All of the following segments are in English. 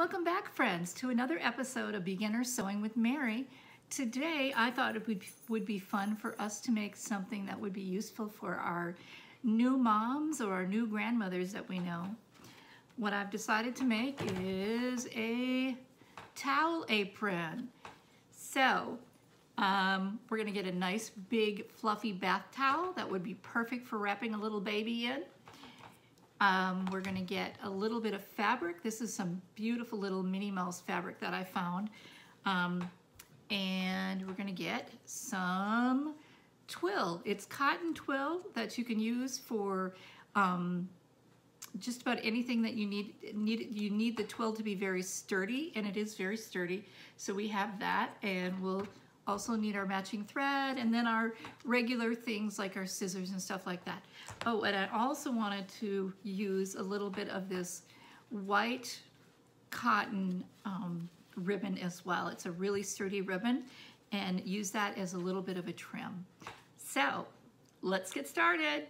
Welcome back, friends, to another episode of Beginner Sewing with Mary. Today, I thought it would be fun for us to make something that would be useful for our new moms or our new grandmothers that we know. What I've decided to make is a towel apron. So, we're going to get a nice, big, fluffy bath towel that would be perfect for wrapping a little baby in. We're going to get a little bit of fabric. This is some beautiful little Minnie Mouse fabric that I found. And we're going to get some twill. It's cotton twill that you can use for just about anything that you need. You need the twill to be very sturdy, and it is very sturdy. So we have that, and we'll also need our matching thread, and then our regular things like our scissors and stuff like that. Oh, and I also wanted to use a little bit of this white cotton ribbon as well. It's a really sturdy ribbon, and use that as a little bit of a trim. So let's get started.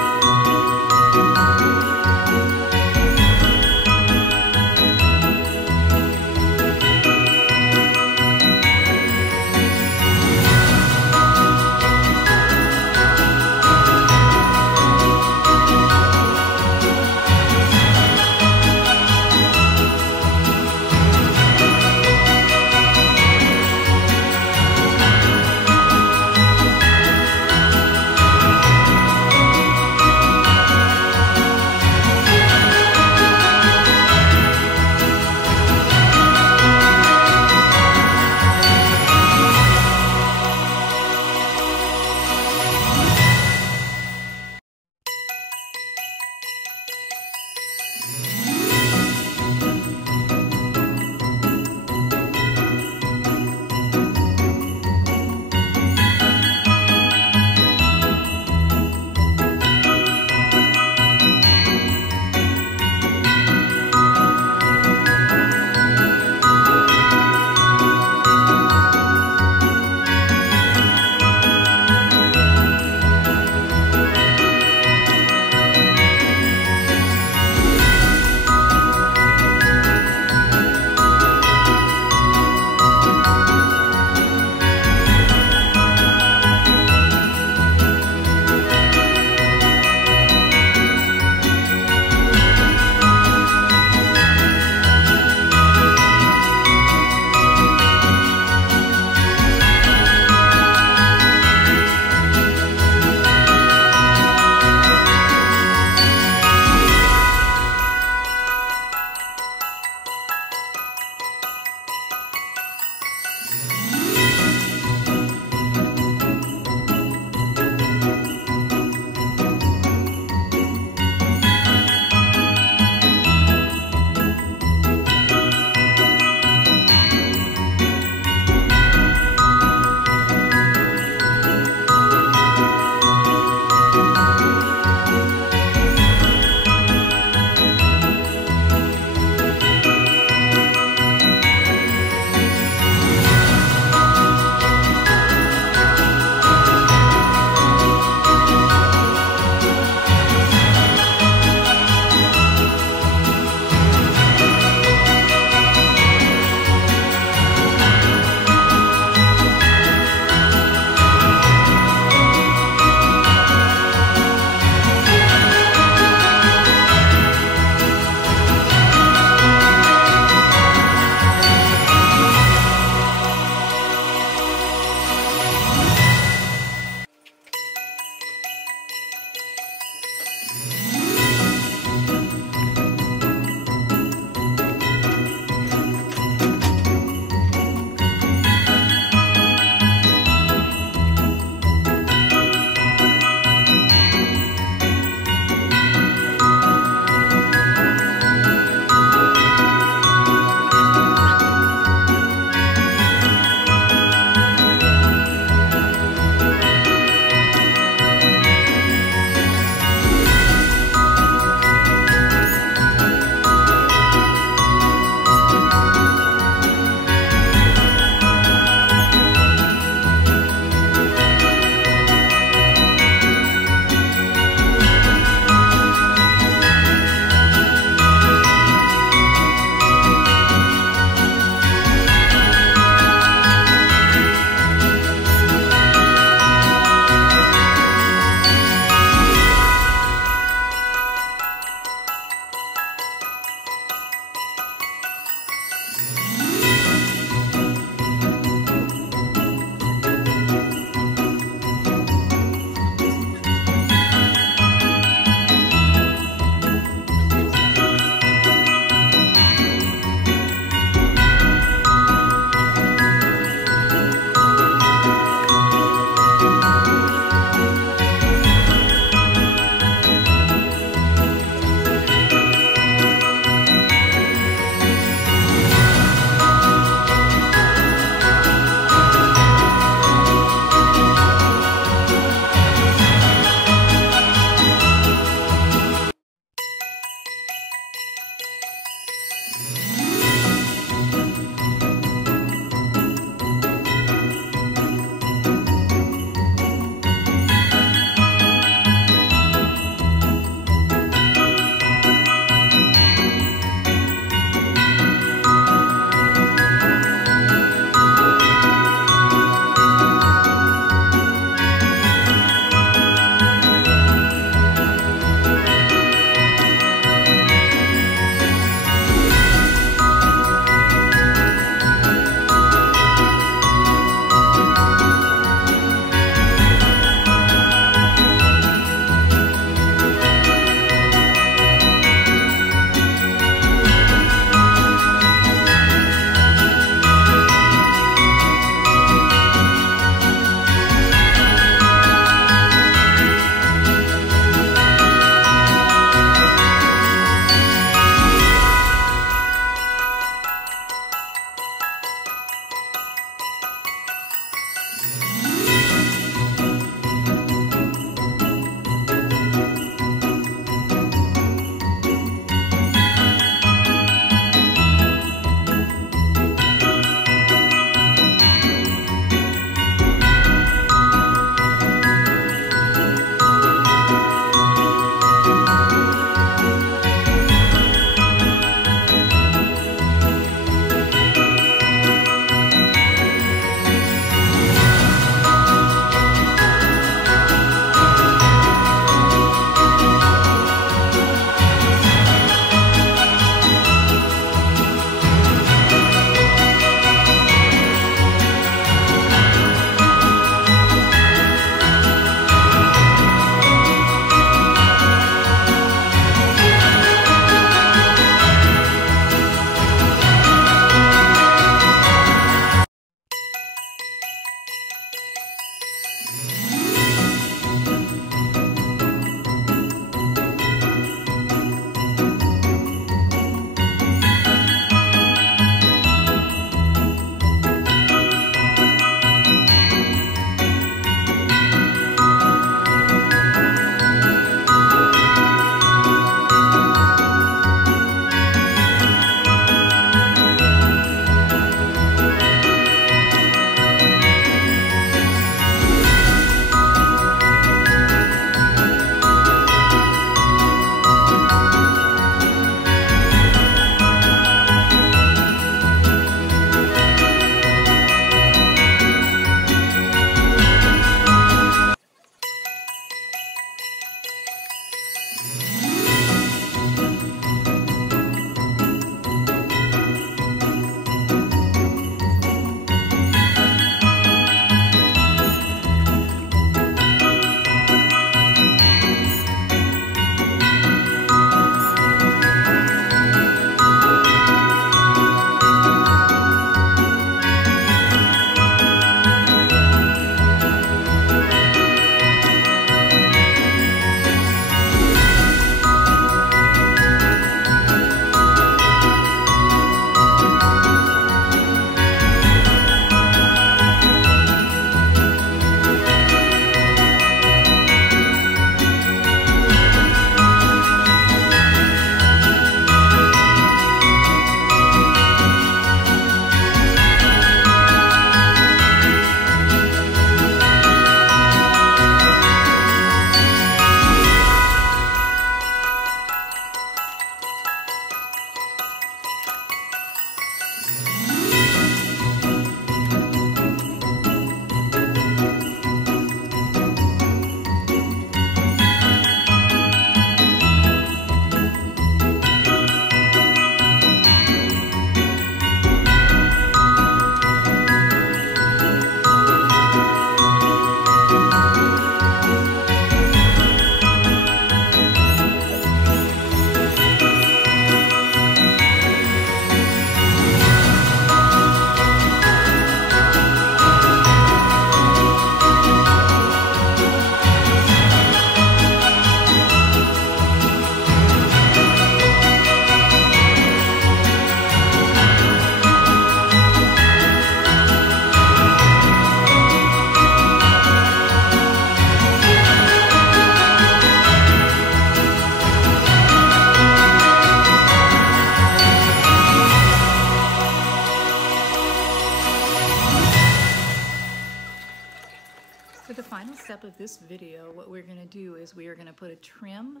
of this video, what we're gonna do is we are gonna put a trim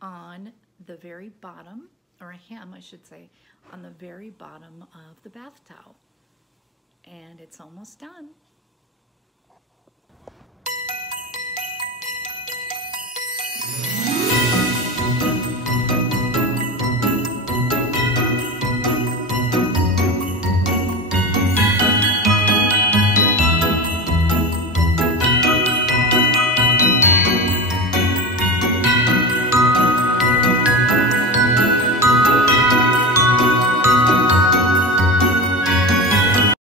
on the very bottom, or a hem, I should say, on the very bottom of the bath towel. And it's almost done.